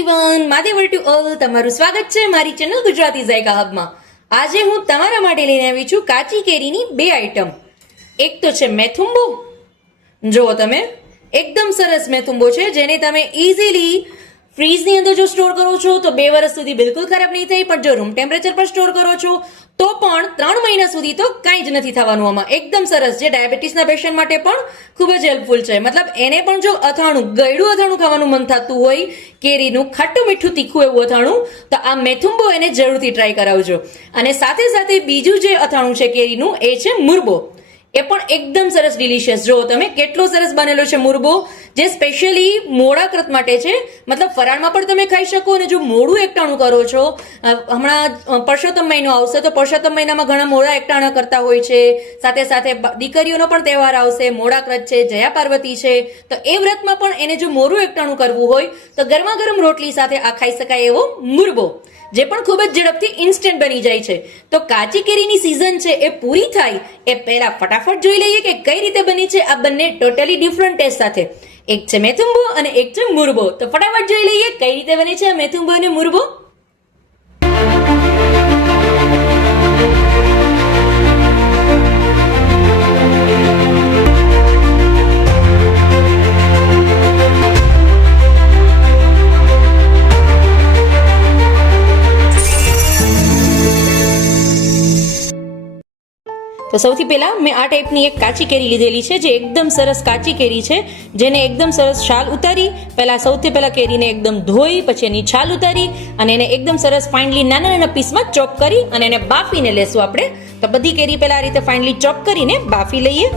Everyone, માધેવર to all તમારું સ્વાગત છે મારી ચેનલ ગુજરાતી ઝાયકા હબમાં. આજે હું તમારા માટે લઈને આવી છું કાચી કેરીની બે આઈટમ. એક તો છે મેથુંબો. જુઓ તમે, એકદમ સરસ મેથુંબો છે જેને તમે ઇઝીલી ફ્રીજની અંદર જો સ્ટોર કરો છો તો 2 વર્ષ સુધી બિલકુલ ખરાબ નહીં થાય, પણ જો રૂમ ટેમ્પરેચર પર સ્ટોર કરો છો તો પણ 3 મહિના સુધી તો કાંઈ જ નથી થવાનું. આમાં એકદમ સરસ, જે ડાયાબિટીસના પેશન્ટ માટે પણ ખૂબ જ હેલ્પફુલ છે. મતલબ એને પણ જો અથાણું, ગળ્યું અથાણું ખાવાનું મન થતું હોય, કેરીનું ખાટું મીઠું તીખું એવું અથાણું, તો આ મેથુંબો એને જરૂરથી ટ્રાય કરાવજો. અને સાથે સાથે બીજું જે અથાણું છે કેરીનું એ છે મુરબો. એ પણ એકદમ સરસ ડિલિશિયસ. જો તમે કેટલો સરસ બનેલો છે મુરબો, જે સ્પેશિયલી મોડા વ્રત માટે છે. મતલબ ફરાળમાં પણ તમે ખાઈ શકો, અને જો મોડું એકટાણું કરો છો, હમણાં પરસોત્તમ મહિનો આવશે તો પરસોત્તમ મહિનામાં ઘણા મોડા એકટાણા કરતા હોય છે. સાથે સાથે દીકરીઓનો પણ તહેવાર આવશે, મોડા વ્રત છે, જયા પાર્વતી છે, તો એ વ્રતમાં પણ એને જો મોરું એકટાણું કરવું હોય તો ગરમા ગરમ રોટલી સાથે આ ખાઈ શકાય એવો મુરબો, જે પણ ખૂબ જ ઝડપથી ઇન્સ્ટન્ટ બની જાય છે. તો કાચી કેરીની સિઝન છે એ પૂરી થાય એ પહેલા ફટાફટ જોઈ લઈએ કે કઈ રીતે બની છે આ બંને ટોટલી ડિફરન્ટ ટેસ્ટ સાથે. એક છે મેથુંબો અને એક છે મુરબો. તો ફટાફટ જોઈ લઈએ કઈ રીતે બને છે આ મેથુંબો અને મુરબો. તો સૌથી પહેલા મેં આ ટાઈપની એક કાચી કેરી લીધેલી છે, જે એકદમ સરસ કાચી કેરી છે, જેને એકદમ સરસ છાલ ઉતારી, સૌથી પહેલા કેરીને એકદમ ધોઈ, પછી એની છાલ ઉતારી અને એને એકદમ સરસ ફાઇનલી નાના નાના પીસમાં ચોપ કરી અને એને બાફીને લેશું આપણે. તો બધી કેરી પહેલા આ રીતે ફાઇનલી ચોપ કરીને બાફી લઈએ.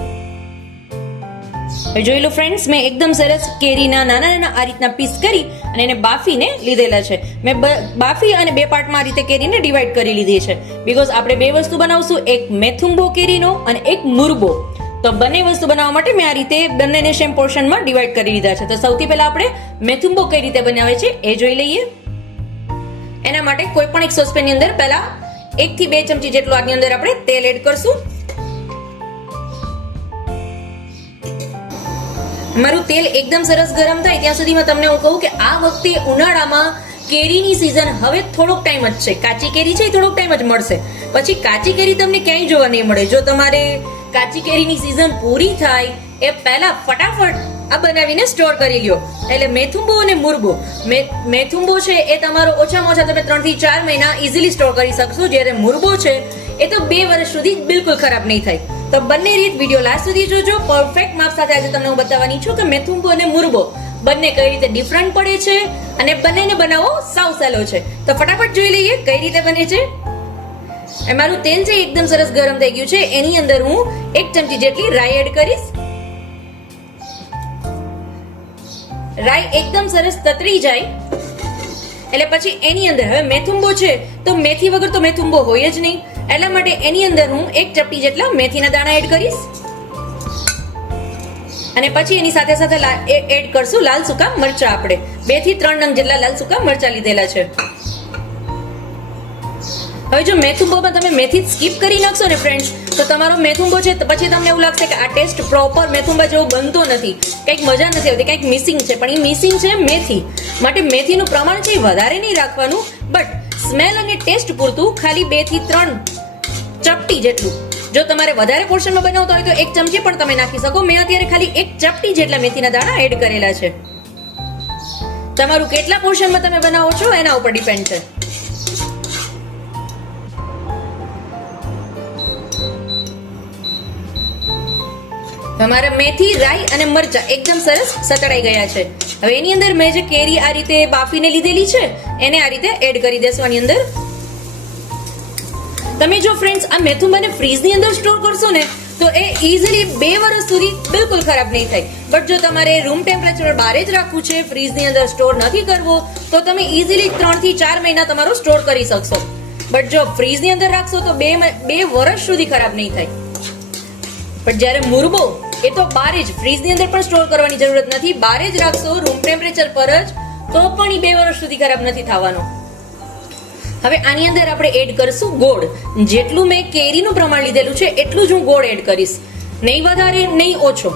જોઈ લો ફ્રેન્ડ્સ, મેં એકદમ સરસ કેરીના નાના નાના આ રીતના પીસ કરી અને એને બાફીને લીધેલા છે. મેં બાફી અને 2 પાર્ટમાં આ રીતે કેરીને ડિવાઈડ કરી લીધી છે, બીકોઝ આપણે 2 વસ્તુ બનાવશું, એક મેથુંબો કેરીનો અને એક મુરબો. તો બંને વસ્તુ બનાવવા માટે મેં આ રીતે બંનેને સેમ પોર્શનમાં ડિવાઈડ કરી લીધા છે. તો સૌથી પહેલા આપણે મેથુંબો કઈ રીતે બનાવે છે એ જોઈ લઈએ. એના માટે કોઈ પણ એક સોસપેનની અંદર પહેલા 1 થી 2 ચમચી જેટલું આની અંદર આપણે તેલ એડ કરશું. મારું તેલ એકદમ સરસ ગરમ થાય ત્યાં સુધીમાં તમને હું કહું કે આ વખતે ઉનાળામાં કેરીની સિઝન હવે થોડોક ટાઈમ જ છે. કાચી કેરી છે એ થોડોક ટાઈમ જ મળશે, પછી કાચી કેરી તમને ક્યાંય જોવા નહીં મળે. જો તમારે કાચી કેરીની સિઝન પૂરી થાય એ પહેલા ફટાફટ આ બનાવીને સ્ટોર કરી લ્યો. એટલે મેથુંબો અને મુરબો, મેથુંબો છે એ તમારો ઓછામાં ઓછા તમે 3 થી 4 મહિના ઇઝીલી સ્ટોર કરી શકશો, જ્યારે મુરબો છે એ તો 2 વર્ષ સુધી બિલકુલ ખરાબ નહીં થાય. તો બંને રીત વિડીયો લાસ્ટ સુધી જોજો. પરફેક્ટ માપ સાથે આજે તમને હું બતાવવાની છું કે મેથુંબો અને મુરબો બંને કઈ રીતે ડિફરન્ટ પડે છે અને બંનેને બનાવવો સાવ સહેલો છે. તો ફટાફટ જોઈ લઈએ કઈ રીતે બને છે. મારું તેલ છે એકદમ સરસ ગરમ થઈ ગયું છે. એની અંદર હું 1 ચમચી જેટલી રાઈ એડ કરીશ. રાઈ એકદમ સરસ તતરી જાય એટલે પછી એની અંદર હવે મેથુંબો છે તો મેથી વગર તો મેથુંબો હોય જ નહીં, એટલા માટે એની અંદર હું 1 ચપટી જેટલા મેથીના દાણા એડ કરીશ. અને પછી એની સાથે સાથે એડ કરશું લાલ સૂકા મરચા. આપણે 2 થી 3 નંગ જેટલા લાલ સૂકા મરચા લીધેલા છે. હવે જો મેથુંબોમાં તમે મેથી સ્કીપ કરી નાખશો ને ફ્રેન્ડ્સ, તો તમારો મેથુંબો છે તો પછી તમને એવું લાગશે કે આ ટેસ્ટ પ્રોપર મેથુંબા જેવો બનતો નથી, કંઈક મજા નથી આવતી, કંઈક મિસિંગ છે. પણ એ મિસિંગ છે મેથી. માટે મેથીનું પ્રમાણ છે વધારે નહીં રાખવાનું, બટ સ્મેલ અને ટેસ્ટ પૂરતું ખાલી 2 થી 3 ચપટી જેટલું. જો તમારે વધારે પોર્શનમાં બનાવતા હોય તો 1 ચમચી પણ તમે નાખી શકો. મેં અત્યારે ખાલી 1 ચપટી જેટલા મેથીના દાણા એડ કરેલા છે. તમારું કેટલા પોર્શનમાં તમે બનાવો છો એના ઉપર ડિપેન્ડ છે. તમારા મેથી, રાઈ અને મરચા એકદમ સરસ સતળાઈ ગયા છે. હવે એની અંદર મેં જે કેરી આ રીતે બાફીને લીધેલી છે એને આ રીતે એડ કરી દેશું આની અંદર. તમે જો ફ્રેન્ડ્સ આ મેથુંબાને ફ્રીઝની અંદર સ્ટોર કરશો ને તો એ ઇઝીલી 2 વર્ષ સુધી બિલકુલ ખરાબ નહીં થાય. બટ જો તમારે રૂમ ટેમ્પરેચર બહાર જ રાખવું છે, ફ્રીઝની અંદર સ્ટોર નથી કરવો, તો તમે ઇઝીલી 3 થી 4 મહિના તમારો સ્ટોર કરી શકશો. બટ જો ફ્રીઝની અંદર રાખશો તો 2 વર્ષ સુધી ખરાબ નહીં થાય. પણ જ્યારે મુરબો એ તો બહાર જ, ફ્રીઝની અંદર પણ સ્ટોર કરવાની જરૂરત નથી, બહાર જ રાખશો રૂમ ટેમ્પરેચર પર જ, તો પણ એ 2 વર્ષ સુધી ખરાબ નથી થવાનો. હવે આની અંદર આપણે એડ કરશું ગોળ. જેટલું મેં કેરીનું પ્રમાણ લીધેલું છે એટલું જ હું ગોળ એડ કરીશ, નહીં વધારે નહીં ઓછો.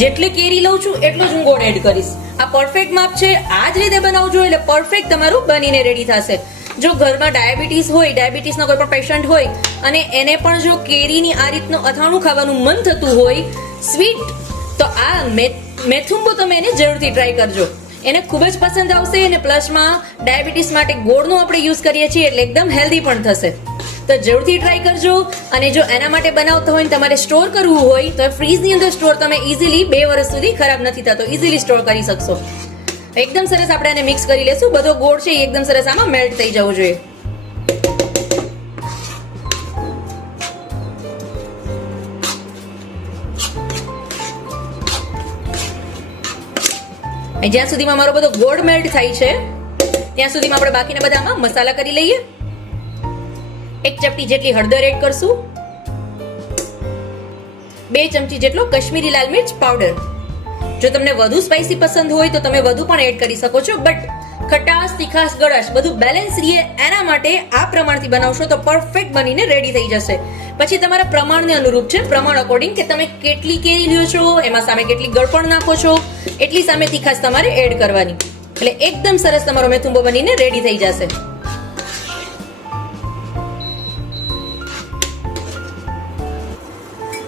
જેટલી કેરી લઉં છું એટલો જ હું ગોળ એડ કરીશ. આ પરફેક્ટ માપ છે, આ જ રીતે બનાવજો એટલે પરફેક્ટ તમારું બનીને રેડી થશે. જો ઘરમાં ડાયાબિટીસનો કોઈ પણ પેશન્ટ હોય અને એને પણ જો કેરીની આ રીતનું અથાણું ખાવાનું મન થતું હોય સ્વીટ, તો આ મેથુંબો તમે એને જરૂરથી ટ્રાય કરજો. એને ખૂબ જ પસંદ આવશે અને પ્લસમાં ડાયાબિટીસ માટે ગોળનો આપણે યુઝ કરીએ છીએ એટલે એકદમ હેલ્ધી પણ થશે. તો જરૂરથી ટ્રાય કરજો. અને જો એના માટે બનાવતા હોય ને તમારે સ્ટોર કરવું હોય તો ફ્રીજની અંદર સ્ટોર તમે ઇઝીલી 2 વર્ષ સુધી ખરાબ નથી થતો, ઇઝીલી સ્ટોર કરી શકશો. એકદમ સરસ આપણે એને મિક્સ કરી લેશું. બધો ગોળ છે એકદમ સરસ આમાં મેલ્ટ થઈ જવો જોઈએ. જ્યાં સુધીમાં મારો બધો ગોળ મેલ્ટ થાય છે ત્યાં સુધીમાં આપણે બાકીના બધા આમાં મસાલા કરી લઈએ. 1 ચપટી જેટલી હળદર એડ કરશું, 2 ચમચી જેટલો કશ્મીરી લાલ મિર્ચ પાવડર. જો તમને વધુ સ્પાઇસી પસંદ હોય તો તમે વધુ પણ એડ કરી શકો છો, બટ ખટાશ, તીખાશ, ગળાશ બધું બેલેન્સ રહે એના માટે આ પ્રમાણથી બનાવશો તો પરફેક્ટ બનીને રેડી થઈ જશે. પછી તમારા પ્રમાણને અનુરૂપ છે, પ્રમાણ અકોર્ડિંગ કે તમે કેટલી કેરી લ્યો છો, એમાં સામે કેટલી ગળપણ નાખો છો, એટલી સામે તીખાશ તમારે એડ કરવાની. એટલે એકદમ સરસ તમારો મેથુંબો બનીને રેડી થઈ જશે.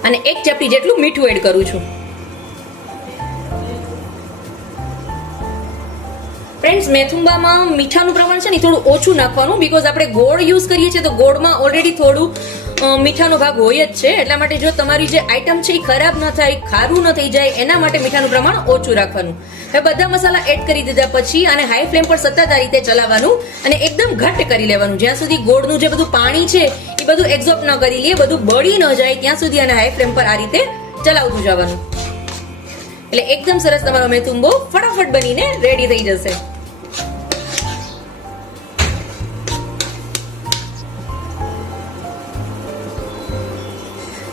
અને 1 ચપટી જેટલું મીઠું એડ કરું છું. ફ્રેન્ડ્સ, મેથુંબામાં મીઠાનું પ્રમાણ છે ને થોડું ઓછું નાખવાનું, બીકોઝ આપણે ગોળ યુઝ કરીએ છીએ તો ગોળમાં ઓલરેડી થોડું મીઠાનો ભાગ હોય જ છે. એટલા માટે જો તમારી જે આઈટમ છે એ ખરાબ ન થાય, ખારું ન થઈ જાય, એના માટે મીઠાનું પ્રમાણ ઓછું રાખવાનું. હવે બધા મસાલા એડ કરી દીધા પછી આને હાઈ ફ્લેમ પર સતત આ રીતે ચલાવવાનું અને એકદમ ઘટ્ટ કરી લેવાનું. જ્યાં સુધી ગોળનું જે બધું પાણી છે એ બધું એબ્ઝોર્બ ન કરી લે, બધું બળી ન જાય ત્યાં સુધી આને હાઈ ફ્લેમ પર આ રીતે ચલાવતું જવાનું. એટલે એકદમ સરસ તમારો મેથુંબો ફટાફટ બનીને રેડી થઈ જશે.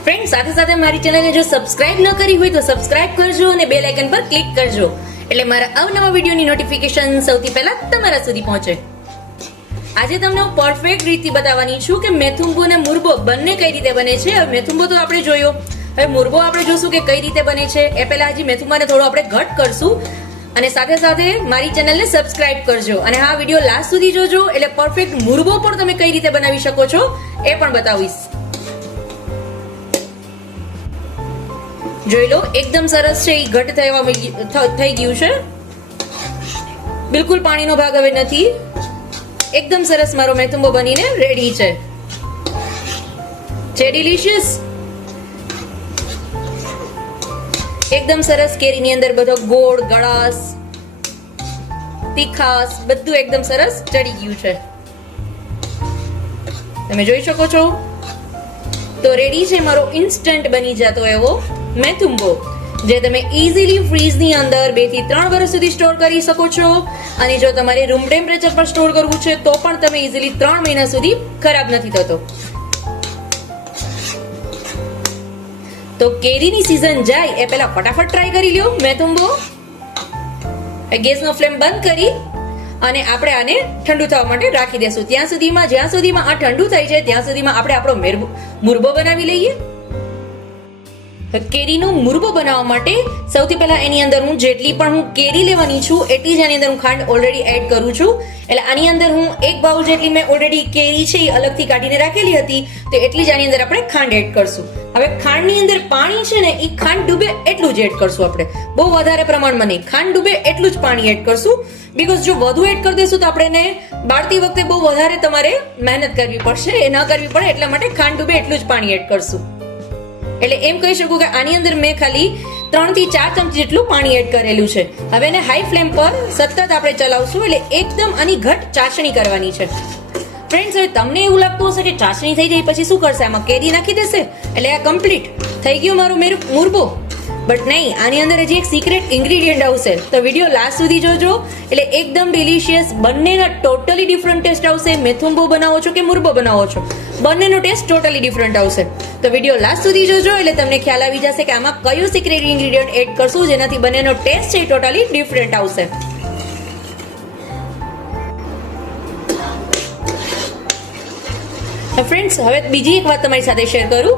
ફ્રેન્ડ, સાથે સાથે મારી ચેનલને જો સબસ્ક્રાઇબ ન કરી હોય તો સબસ્ક્રાઇબ કરજો અને બેલ આઇકન પર ક્લિક કરજો એટલે મારા અવનવા વિડીયોની નોટિફિકેશન સૌથી પહેલા તમારા સુધી પહોંચે. આજે તમને હું પરફેક્ટ રીતથી બતાવવાની છું કે મેથુંબો અને મુરબો બંને કઈ રીતે બને છે. હવે મેથુંબો તો આપણે જોયો, હવે મુરબો આપણે જોશું કે કઈ રીતે બને છે. એ પહેલા હજી મેથુંબાને થોડો આપણે ઘટ કરશું અને સાથે સાથે મારી ચેનલને સબસ્ક્રાઇબ કરજો અને હા વિડીયો લાસ્ટ સુધી જોજો એટલે પરફેક્ટ મુરબો પણ તમે કઈ રીતે બનાવી શકો છો એ પણ બતાવીશ. જોઈ લો, એકદમ સરસ છે, એ ઘટ થઈ ગયું છે, બિલકુલ પાણીનો ભાગ હવે નથી. એકદમ સરસ મારો મેથુંબો બનીને રેડી છે ડિલિશિયસ. એકદમ સરસ કેરીની અંદર બધો ગોળ, ગળાશ, તીખાશ બધું એકદમ સરસ ચડી ગયું છે. તમે જોઈ શકો છો. તો રેડી છે મારો ઇન્સ્ટન્ટ બની જતો એવો મેથુંબો, જે તમે ઇઝીલી ફ્રીઝની અંદર 2 થી 3 વર્ષ સુધી સ્ટોર કરી શકો છો. અને જો તમારે રૂમ ટેમ્પરેચર પર સ્ટોર કરવું છે તો પણ તમે ઇઝીલી 3 મહિના સુધી ખરાબ નથી થતો. તો કેરીની સીઝન જાય એ પહેલા ફટાફટ ટ્રાય કરી લ્યો મેથુંબો. ગેસનો ફ્લેમ બંધ કરી અને આપણે આને ઠંડુ થવા માટે રાખી દેશું. જ્યાં સુધીમાં આ ઠંડુ થઈ જાય ત્યાં સુધીમાં આપણે આપણો મુરબો બનાવી લઈએ. કેરીનો મુરબો બનાવવા માટે સૌથી પહેલા એની અંદર હું જેટલી પણ હું કેરી લેવાની છું એટલી જ આની અંદર હું ખાંડ ઓલરેડી એડ કરું છું. એટલે આની અંદર હું 1 બાઉલ જેટલી મેં ઓલરેડી કેરી છે એ અલગથી કાઢીને રાખેલી હતી તો એટલી જ આની અંદર આપણે ખાંડ એડ કરશું. હવે ખાંડની અંદર પાણી છે ને એ ખાંડ ડૂબે એટલું જ એડ કરશું આપણે, બહુ વધારે પ્રમાણમાં નહીં. ખાંડ ડૂબે એટલું જ પાણી એડ કરશું, બીકોઝ જો વધુ એડ કરી દેશું તો આપણે એને બાળતી વખતે બહુ વધારે તમારે મહેનત કરવી પડશે, એ ન કરવી પડે એટલા માટે ખાંડ ડૂબે એટલું જ પાણી એડ કરશું. એટલે એમ કહી શકું કે આની અંદર મેં ખાલી 3 થી 4 ચમચી જેટલું પાણી એડ કરેલું છે. હવે એને હાઈ ફ્લેમ પર સતત આપણે ચલાવશું એટલે એકદમ આની ઘટ ચાસણી કરવાની છે. ફ્રેન્ડ્સ, હવે તમને એવું લાગતું હશે કે ચાસણી થઈ જાય પછી શું કરશે, આમાં કેરી નાખી દેશે એટલે આ કમ્પ્લીટ થઈ ગયું મારું મુરબો. બટ નહીં, આની અંદર હજી એક સિક્રેટ ઇન્ગ્રેડિયન્ટ આવશે, તો વિડીયો લાસ્ટ સુધી જોજો એટલે એકદમ ડિલિશિયસ, બંનેના ટોટલી ડિફરન્ટ ટેસ્ટ આવશે. મેથુંબો બનાવો છો કે મુરબો બનાવો છો, બંનેનો ટેસ્ટ ટોટલી ડિફરન્ટ આવશે. તો વિડીયો લાસ્ટ સુધી જોજો એટલે તમને ખ્યાલ આવી જશે કે આમાં કયું સિક્રેટ ઇન્ગ્રેડિયન્ટ એડ કરશું જેનાથી બંનેનો ટેસ્ટ છે ટોટલી ડિફરન્ટ આવશે. ફ્રેન્ડ્સ, હવે બીજી એક વાત તમારી સાથે શેર કરું.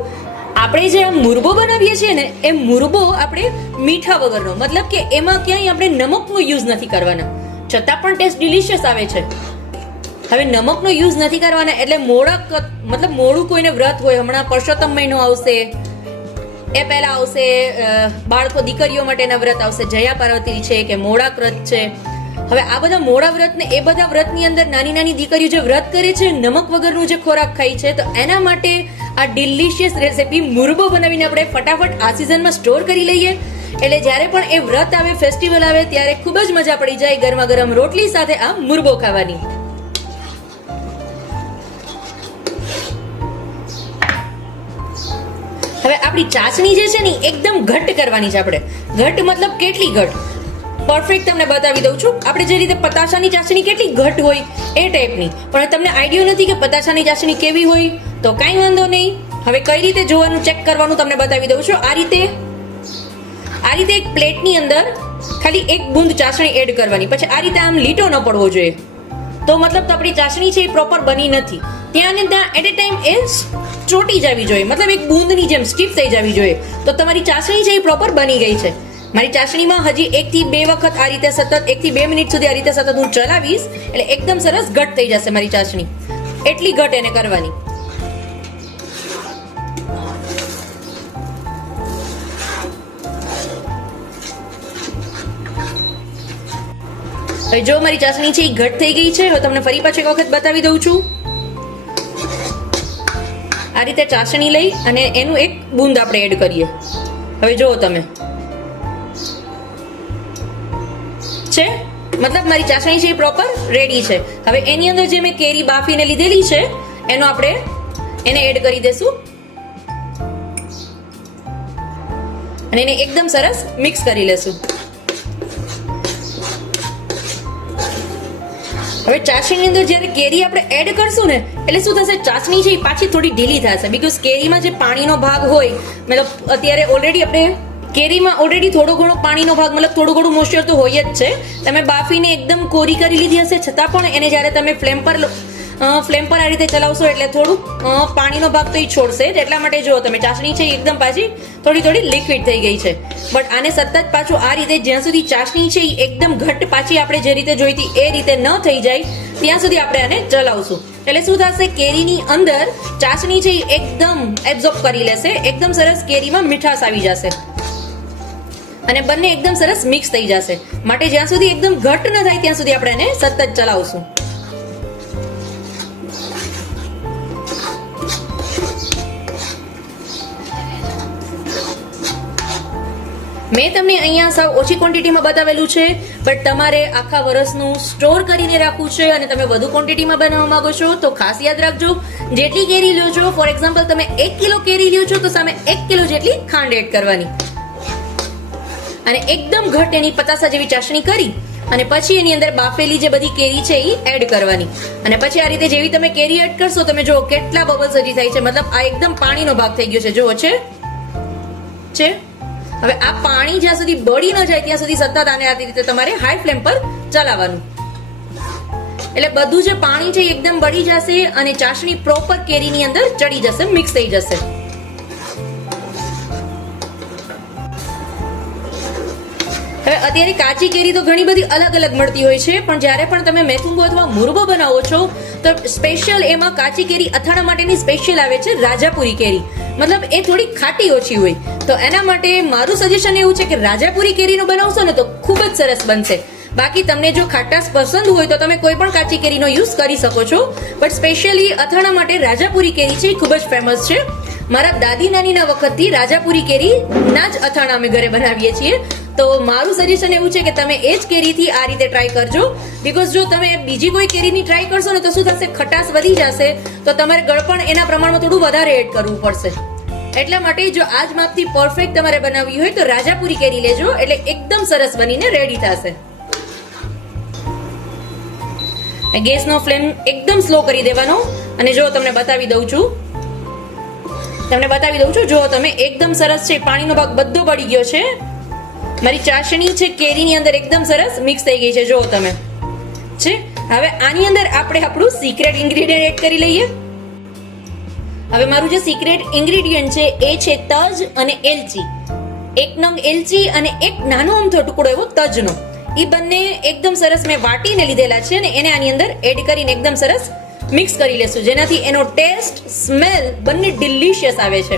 આપણે જે આ મુરબો બનાવીએ છીએ ને એ મુરબો આપણે મીઠા વગરનો, મતલબ કે એમાં ક્યાંય આપણે નમકનો યુઝ નથી કરવાના, છતાં પણ ટેસ્ટ ડિલિશિયસ આવે છે. હવે નમકનો યુઝ નથી કરવાના એટલે મતલબ મોડું કોઈને વ્રત હોય, હમણાં પરસોત્તમ મહિનો આવશે, એ પહેલા આવશે બાળકો દીકરીઓ માટેના વ્રત આવશે, જયા પાર્વતી છે કે મોડા વ્રત છે. હવે આ બધા મોડા વ્રત ને એ બધા વ્રતની અંદર નાની નાની દીકરીઓ જે વ્રત કરે છે, નમક વગરનું જે ખોરાક ખાય છે, તો એના માટે આ ડિલિશિયસ રેસીપી મુરબો બનાવીને આપણે ફટાફટ આ સિઝનમાં સ્ટોર કરી લઈએ, એટલે જ્યારે પણ એ વ્રત આવે, ફેસ્ટિવલ આવે, ત્યારે ખૂબ જ મજા પડી જાય ગરમા ગરમ રોટલી સાથે આ મુરબો ખાવાની. હવે આપણી ચાસણી જે છે ને એકદમ ઘટ્ટ કરવાની છે. આપણે ઘટ્ટ મતલબ કેટલી ઘટ્ટ, પરફેક્ટ તમને બતાવી દઉં છું. આપણે જે રીતે પતાસાની ચાસણી કેટલી ઘટ્ટ હોય એ ટાઈપની, પણ તમને આઈડિયો નથી કે પતાસાની ચાસણી કેવી હોય, તો કાંઈ વાંધો નહીં. હવે કઈ રીતે જોવાનું, ચેક કરવાનું તમને બતાવી દઉં છું. આ રીતે એક પ્લેટની અંદર ખાલી એક બૂંદ ચાસણી એડ કરવાની, પછી આ રીતે આમ લીટો ન પડવો જોઈએ, તો મતલબ આપણી ચાસણી છે એ પ્રોપર બની નથી. ત્યાં ને ત્યાં એટ એ ટાઈમ એ ચોટી જવી જોઈએ, મતલબ એક બૂંદની જેમ સ્ટીફ થઈ જવી જોઈએ, તો તમારી ચાસણી છે એ પ્રોપર બની ગઈ છે. મારી ચાસણીમાં હજી 1 થી 2 વખત આ રીતે સતત 1 થી 2 મિનિટ સુધી આ રીતે સતત હું ચલાવીશ એટલે એકદમ સરસ ઘટ થઈ જશે મારી ચાસણી. એટલી ઘટ એને કરવાની. હવે જો મારી ચાસણી છે એ ઘટ થઈ ગઈ છે. હવે તમને ફરી પાછું એક વખત બતાવી દઉં છું. આ રીતે ચાસણી લઈ અને એનું એક બૂંદ આપણે એડ કરીએ. હવે જુઓ તમે છે, મતલબ મારી ચાસણી છે એ પ્રોપર રેડી છે. હવે એની અંદર જે મેં કેરી બાફીને લીધેલી છે એનો આપણે એને એડ કરી દેશું અને એને એકદમ સરસ મિક્સ કરી લેશું. હવે ચાસણીની અંદર જ્યારે કેરી આપણે એડ કરશું ને એટલે શું થશે, ચાસણી છે એ પાછી થોડી ઢીલી થશે, બીકોઝ કેરીમાં જે પાણીનો ભાગ હોય, મતલબ અત્યારે ઓલરેડી આપણે કેરીમાં ઓલરેડી થોડો ઘણો પાણીનો ભાગ, મતલબ થોડું ઘણું મોઇસ્ચર તો હોય જ છે. તમે બાફીને એકદમ કોરી કરી લીધી હશે, છતાં પણ એને જ્યારે તમે ફ્લેમ પર આ રીતે ચલાવશો એટલે થોડું પાણીનો ભાગ તો એ છોડશે જ. એટલા માટે જો તમે ચાસણી છે એકદમ પાછી થોડી લિક્વિડ થઈ ગઈ છે. બટ આને સતત પાછું આ રીતે જ્યાં સુધી ચાસણી છે એ એકદમ ઘટ્ટ પાછી આપણે જે રીતે જોઈતી એ રીતે ન થઈ જાય ત્યાં સુધી આપણે આને ચલાવશું. એટલે શું થશે, કેરીની અંદર ચાસણી છે એ એકદમ એબ્ઝોર્બ કરી લેશે, એકદમ સરસ કેરીમાં મીઠાશ આવી જશે અને બંને એકદમ સરસ મિક્સ થઈ જશે. માટે જ્યાં સુધી એકદમ ઘટ્ટ ન થાય ત્યાં સુધી આપણે એને સતત ચલાવશું. મેં તમને અહીંયા સાવ ઓછી ક્વોન્ટિટીમાં બતાવેલું છે, બટ તમારે આખા વર્ષનું સ્ટોર કરીને રાખવું છે અને તમે વધુ ક્વોન્ટિટીમાં બનાવવા માંગો છો તો ખાસ યાદ રાખજો, જેટલી કેરી લ્યો છો, ફોર એક્ઝામ્પલ તમે 1 કિલો કેરી લ્યો છો તો સામે 1 કિલો જેટલી ખાંડ એડ કરવાની અને એકદમ ઘટ એની પતાસા જેવી ચાસણી કરી અને પછી એની અંદર બાફેલી જે બધી કેરી છે એ એડ કરવાની અને પછી આ રીતે જેવી તમે કેરી એડ કરશો તમે જો કેટલા બબલ્સ હજી થાય છે, મતલબ આ એકદમ પાણીનો ભાગ થઈ ગયો છે. જુઓ છે. હવે આ પાણી જ્યાં સુધી બળી ન જાય ત્યાં સુધી સતત આને આ રીતે તમારે હાઈ ફ્લેમ પર ચલાવવાનું, એટલે બધું જે પાણી છે એકદમ બળી જશે અને ચાસણી પ્રોપર કેરીની અંદર ચડી જશે, મિક્સ થઈ જશે. હવે અત્યારે કાચી કેરી તો ઘણી બધી અલગ અલગ મળતી હોય છે, પણ જ્યારે પણ તમે મેથુંબો અથવા મુરબો બનાવો છો તો સ્પેશિયલ એમાં કાચી કેરી અથાણા માટેની સ્પેશિયલ આવે છે રાજાપુરી કેરી, મતલબ એ થોડી ખાટી ઓછી હોય. તો એના માટે મારું સજેશન એવું છે કે રાજાપુરી કેરીનો બનાવશો ને તો ખૂબ જ સરસ બનશે. બાકી તમને જો ખાટાશ પસંદ હોય તો તમે કોઈ પણ કાચી કેરીનો યુઝ કરી શકો છો, બટ સ્પેશિયલી અથાણા માટે રાજાપુરી કેરી છે એ ખૂબ જ ફેમસ છે. મારા દાદી નાનીના વખતથી રાજાપુરી કેરીના જ અથાણા અમે ઘરે બનાવીએ છીએ. તો મારું સજેશન એવું છે કે તમે એ જ કેરીથી આ રીતે ટ્રાય કરજો, બીકોઝ જો તમે બીજી કોઈ કેરીની ટ્રાય કરશો ને તો શું થશે, ખટાશ વધી જશે તો તમારે ગળપણ એના પ્રમાણમાં થોડું વધારે એડ કરવું પડશે. એટલા માટે જો આ જ માપથી પરફેક્ટ તમારે બનાવવી હોય તો રાજાપુરી કેરી લેજો, એટલે એકદમ સરસ બનીને રેડી થશે. ગેસનો ફ્લેમ એકદમ સ્લો કરી દેવાનો અને જો તમને બતાવી દઉં છું, જો તમે એકદમ સરસ છે, પાણીનો ભાગ બધો બળી ગયો છે, મારી ચાસણી છે કેરીની અંદર એકદમ સરસ મિક્સ થઈ ગઈ છે. જો તમે છે. હવે આની અંદર આપણે આપણું સિક્રેટ ઇન્ગ્રેડિયન્ટ એડ કરી લઈએ. હવે મારું જે સિક્રેટ ઇન્ગ્રેડિયન્ટ છે એ છે તજ અને એલચી. એક નંગ એલચી અને એક નાનો અમથો ટુકડો એવો તજનો. એ બંને એકદમ સરસ મેં વાટીને લીધેલા છે અને એને આની અંદર એડ કરીને એકદમ સરસ મિક્સ કરી લેશું, જેનાથી એનો ટેસ્ટ, સ્મેલ બંને ડિલિશિયસ આવે છે.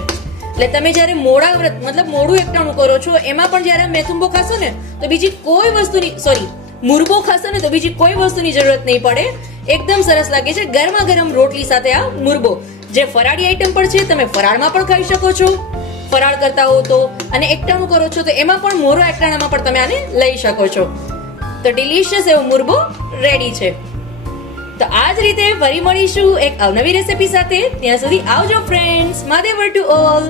એટલે તમે જ્યારે મોડા વ્રત મતલબ મોડું એકટાણું કરો છો એમાં પણ જ્યારે મેથુંબો ખાશો ને તો બીજી કોઈ વસ્તુની મુરબો ખાશો ને તો બીજી કોઈ વસ્તુની જરૂરત નહીં પડે. એકદમ સરસ લાગે છે ગરમા ગરમ રોટલી સાથે આ મુરબો, જે ફરાળી આઈટમ પણ છે. તમે ફરાળમાં પણ ખાઈ શકો છો ફરાળ કરતા હો તો, અને એકટાણું કરો છો તો એમાં પણ મોરા એકટાણામાં પણ તમે આને લઈ શકો છો. તો ડિલિશિયસ એવો મુરબો રેડી છે. તો આ જ રીતે ફરી મળીશું એક અવનવી રેસિપી સાથે. ત્યાં સુધી આવજો ફ્રેન્ડ્સ. Mahadev to all.